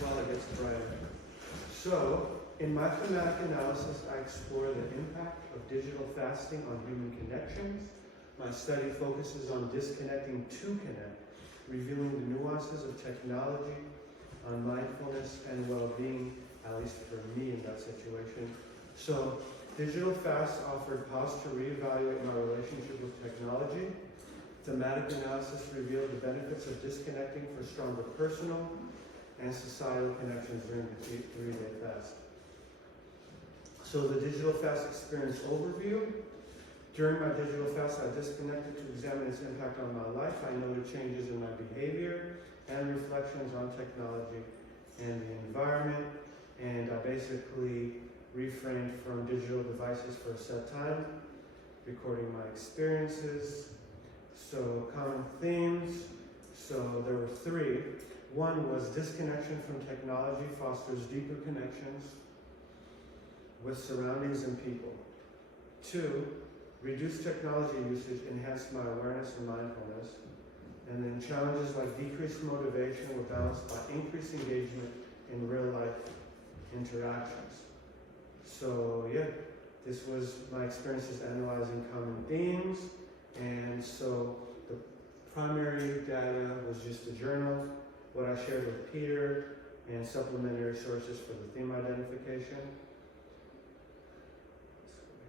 While it gets brighter. So, in my thematic analysis, I explore the impact of digital fasting on human connections. My study focuses on disconnecting to connect, revealing the nuances of technology on mindfulness and well-being, at least for me in that situation. So, digital fasts offered pause to reevaluate my relationship with technology. Thematic analysis revealed the benefits of disconnecting for stronger personal and societal connections during the three-day fast. So the digital fast experience overview. During my digital fast, I disconnected to examine its impact on my life. I noted changes in my behavior and reflections on technology and the environment. And I basically refrained from digital devices for a set time, recording my experiences. So common themes. So there were three. One was disconnection from technology fosters deeper connections with surroundings and people. Two, reduced technology usage enhanced my awareness and mindfulness. And then challenges like decreased motivation were balanced by increased engagement in real life interactions. So yeah, this was my experiences analyzing common themes. And so the primary data was just a journal, what I shared with Peter, and supplementary sources for the theme identification.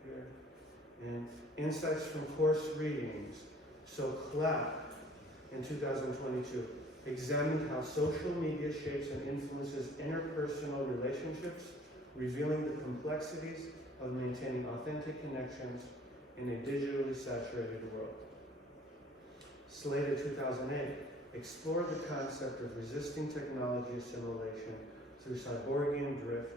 Here. And insights from course readings. So CLAP in 2022 examined how social media shapes and influences interpersonal relationships, revealing the complexities of maintaining authentic connections in a digitally saturated world. Slated 2008 explored the concept of resisting technology assimilation through cyborgian drift,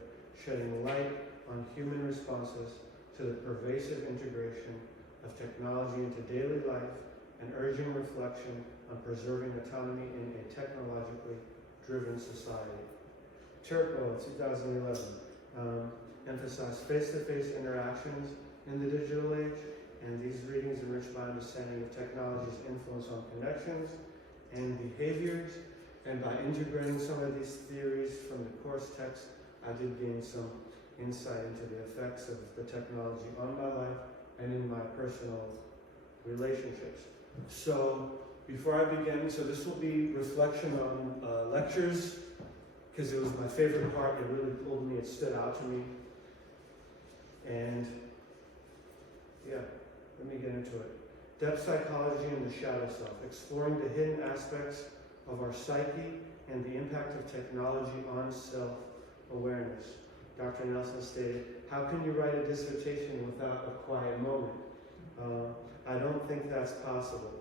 shedding light on human responses to the pervasive integration of technology into daily life and urging reflection on preserving autonomy in a technologically driven society. Turco, 2011, emphasized face-to-face interactions in the digital age, and these readings enriched my understanding of technology's influence on connections and behaviors. And by integrating some of these theories from the course text, I did gain some insight into the effects of the technology on my life and in my personal relationships. So before I begin, so this will be reflection on lectures, because it was my favorite part. It really pulled me, it stood out to me. And yeah, let me get into it. Depth psychology and the shadow self, exploring the hidden aspects of our psyche and the impact of technology on self-awareness. Dr. Nelson stated, how can you write a dissertation without a quiet moment? I don't think that's possible.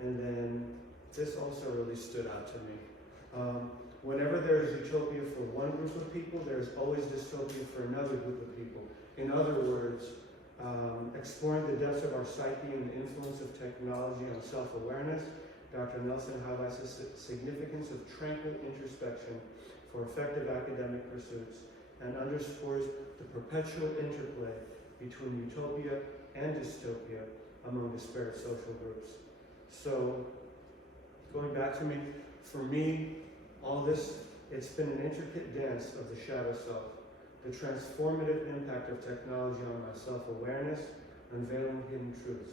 And then this also really stood out to me. Whenever there is utopia for one group of people, there's always dystopia for another group of people. In other words, exploring the depths of our psyche and the influence of technology on self-awareness, Dr. Nelson highlights the significance of tranquil introspection for effective academic pursuits and underscores the perpetual interplay between utopia and dystopia among disparate social groups. So, going back to me, for me, all this, it's been an intricate dance of the shadow self, the transformative impact of technology on my self-awareness, unveiling hidden truths,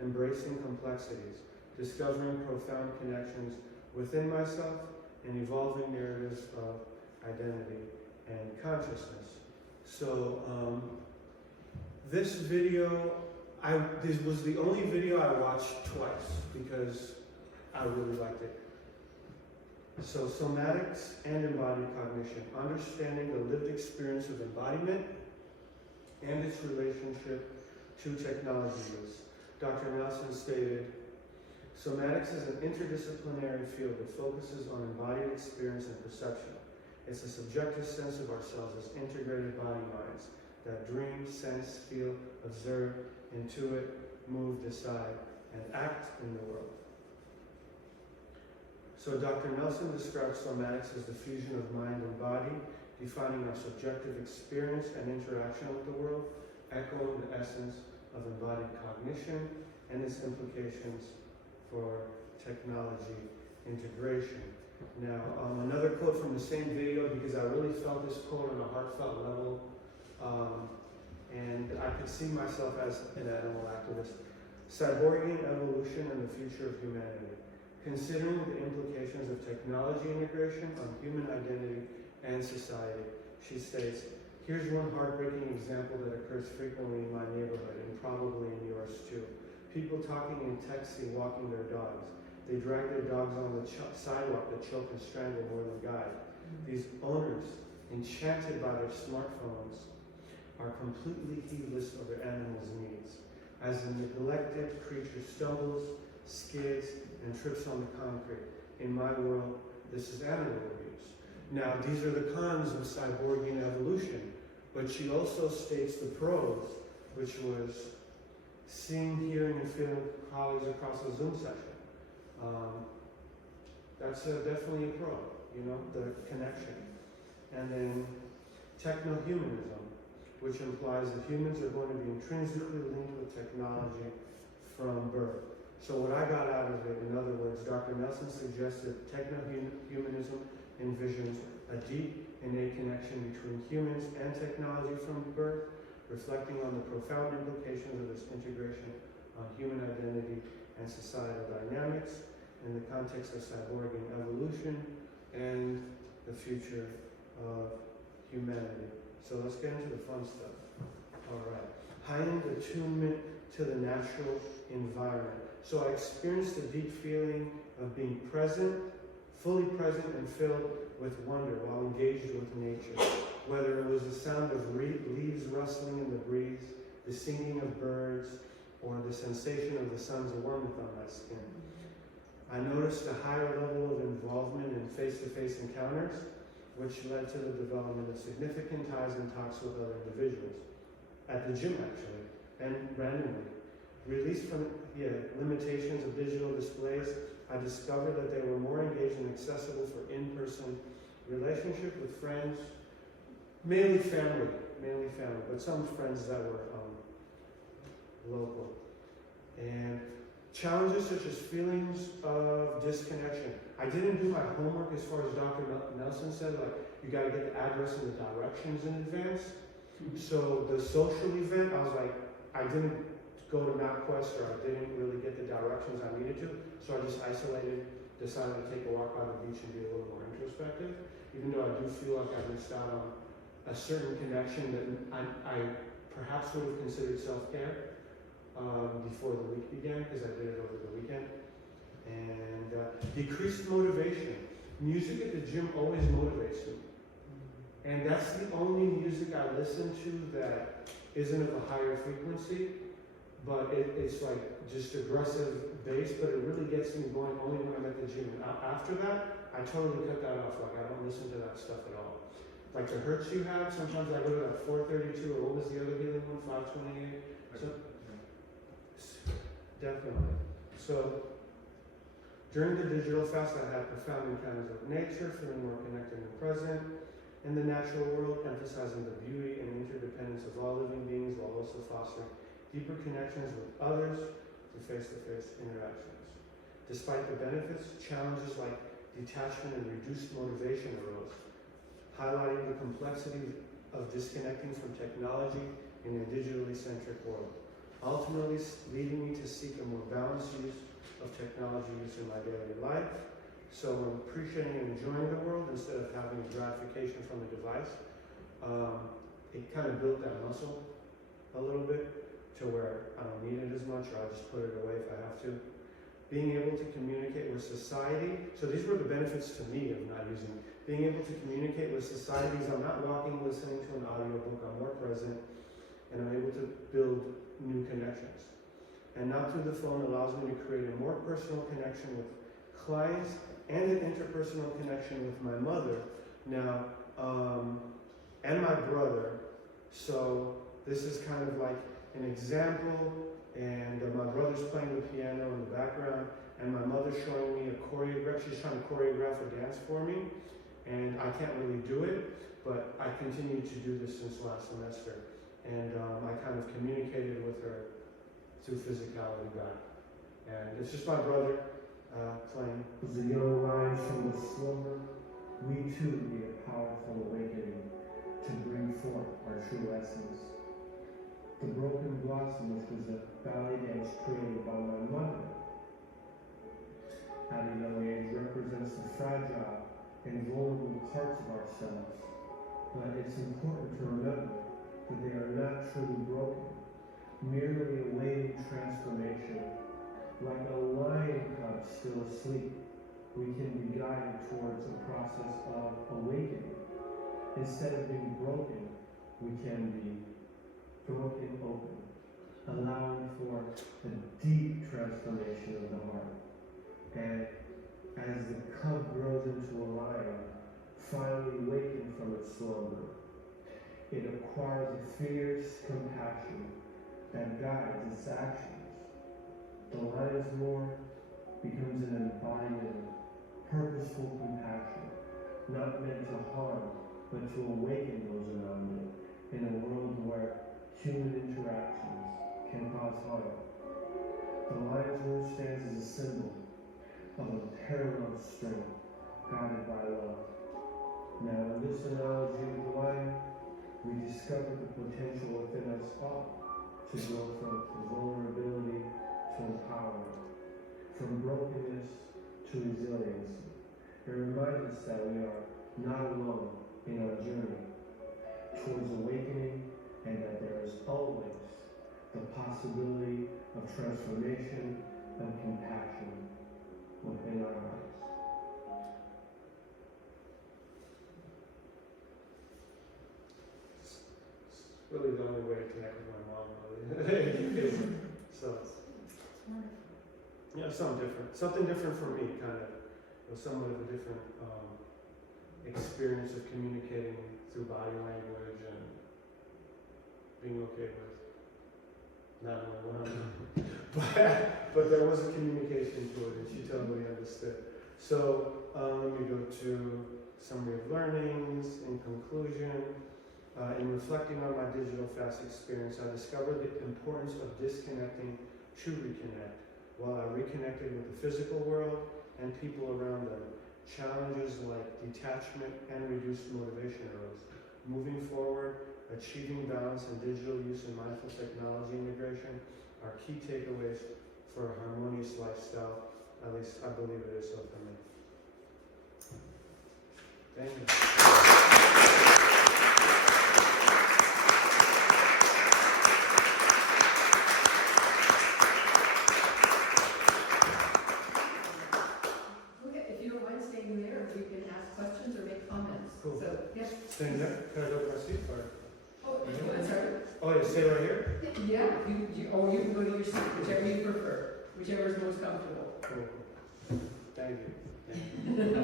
embracing complexities, discovering profound connections within myself, and evolving narratives of identity and consciousness. So this video, this was the only video I watched twice because I really liked it. So somatics and embodied cognition, understanding the lived experience of embodiment and its relationship to technology use. Dr. Nelson stated, somatics is an interdisciplinary field that focuses on embodied experience and perception. It's a subjective sense of ourselves as integrated body-minds that dream, sense, feel, observe, intuit, move, decide, and act in the world. So Dr. Nelson describes somatics as the fusion of mind and body, defining our subjective experience and interaction with the world, echoing the essence of embodied cognition and its implications for technology integration. Now, another quote from the same video, because I really felt this quote on a heartfelt level, and I could see myself as an animal activist. Cyborgian evolution and the future of humanity. Considering the implications of technology integration on human identity and society, she states, here's one heartbreaking example that occurs frequently in my neighborhood and probably in yours too. People talking in taxi, walking their dogs. They drag their dogs on the sidewalk that choke and strangle more than guide. These owners, enchanted by their smartphones, are completely heedless of their animals' needs. As the neglected creature stumbles, skids, and trips on the concrete. In my world, this is animal abuse. Now, these are the cons of cyborgian evolution, but she also states the pros, which was seeing, hearing, and feeling colleagues across a Zoom session. That's definitely a pro, you know, the connection. And then techno-humanism, which implies that humans are going to be intrinsically linked with technology from birth. So what I got out of it, in other words, Dr. Nelson suggested techno-humanism envisions a deep, innate connection between humans and technology from birth, reflecting on the profound implications of this integration on human identity and societal dynamics in the context of cyborgian evolution and the future of humanity. So let's get into the fun stuff. All right. Heightened attunement to the natural environment. So I experienced a deep feeling of being present, fully present and filled with wonder while engaged with nature. Whether it was the sound of leaves rustling in the breeze, the singing of birds, or the sensation of the sun's warmth on my skin. I noticed a higher level of involvement in face-to-face encounters, which led to the development of significant ties and talks with other individuals. At the gym, actually, and randomly. Released from limitations of digital displays, I discovered that they were more engaged and accessible for in-person relationship with friends, mainly family, but some friends that were local. And challenges such as feelings of disconnection. I didn't do my homework as far as Dr. Nelson said, like you got to get the address and the directions in advance. So the social event, I was like, I didn't go to MapQuest or I didn't really get the directions I needed to. So I just isolated, decided to take a walk by the beach and be a little more introspective. Even though I do feel like I missed out on a certain connection that I perhaps would have considered self-care before the week began, because I did it over the weekend. And decreased motivation. Music at the gym always motivates me. And that's the only music I listen to that isn't of a higher frequency, but it's like just aggressive bass, but it really gets me going only when I'm at the gym. And after that, I totally cut that off. Like I don't listen to that stuff at all. Like the hertz you have, sometimes I go to that 432, or what was the other healing one, 528? So, definitely. So, during the digital fast, I had profound encounters with nature, feeling more connected and present in the natural world, emphasizing the beauty and interdependence of all living beings while also fostering deeper connections with others through face-to-face interactions. Despite the benefits, challenges like detachment and reduced motivation arose, highlighting the complexity of disconnecting from technology in a digitally centric world, ultimately leading me to seek a more balanced use of technology use in my daily life. So I'm appreciating and enjoying the world instead of having gratification from the device. It kind of built that muscle a little bit to where I don't need it as much, or I'll just put it away if I have to. Being able to communicate with society. So these were the benefits to me of not using it. Being able to communicate with societies. I'm not walking, listening to an audiobook. I'm more present, and I'm able to build new connections. And now through the phone allows me to create a more personal connection with clients and an interpersonal connection with my mother now, and my brother. So this is kind of like an example, and my brother's playing the piano in the background, and my mother's showing me a choreograph. She's trying to choreograph a dance for me, and I can't really do it, but I continued to do this since last semester. And I kind of communicated with her through physicality back. And it's just my brother. claim. As the young rise from the slumber, we too need a powerful awakening to bring forth our true essence. The broken blossom, which was a ballet dance created by my mother at a young age, represents the fragile and vulnerable parts of ourselves. But it's important to remember that they are not truly broken, merely awaiting transformation. Like a lion cub still asleep, we can be guided towards a process of awakening. Instead of being broken, we can be broken open, allowing for a deep transformation of the heart. And as the cub grows into a lion, finally waking from its slumber, it acquires a fierce compassion that guides its actions. The lion's roar becomes an embodiment of purposeful compassion, not meant to harm, but to awaken those around it in a world where human interactions can cause harm. The lion's roar stands as a symbol of a parallel strength guided by love. Now, in this analogy of the lion, we discover the potential within us all to go from vulnerability to empowerment, from brokenness to resilience. It reminds us that we are not alone in our journey towards awakening, and that there is always the possibility of transformation and compassion within our lives. It's really the only way to connect with my mom, really. So, yeah, something different for me, kind of. It was somewhat of a different experience of communicating through body language and being okay with not knowing what I'm doing. But there was a communication to it, and she totally understood. So let me go to summary of learnings. In conclusion, in reflecting on my digital fast experience, I discovered the importance of disconnecting to reconnect. While I reconnected with the physical world and people around them, challenges like detachment and reduced motivation arose. Moving forward, achieving balance in digital use and mindful technology integration are key takeaways for a harmonious lifestyle. At least I believe it is so for me. Thank you. Cool. So, yeah. Stand there. Can I go to my seat? Or? Oh, sorry. Oh, you stay right here? Yeah, you can go to your seat, whichever you prefer, whichever is most comfortable. Cool. Thank you.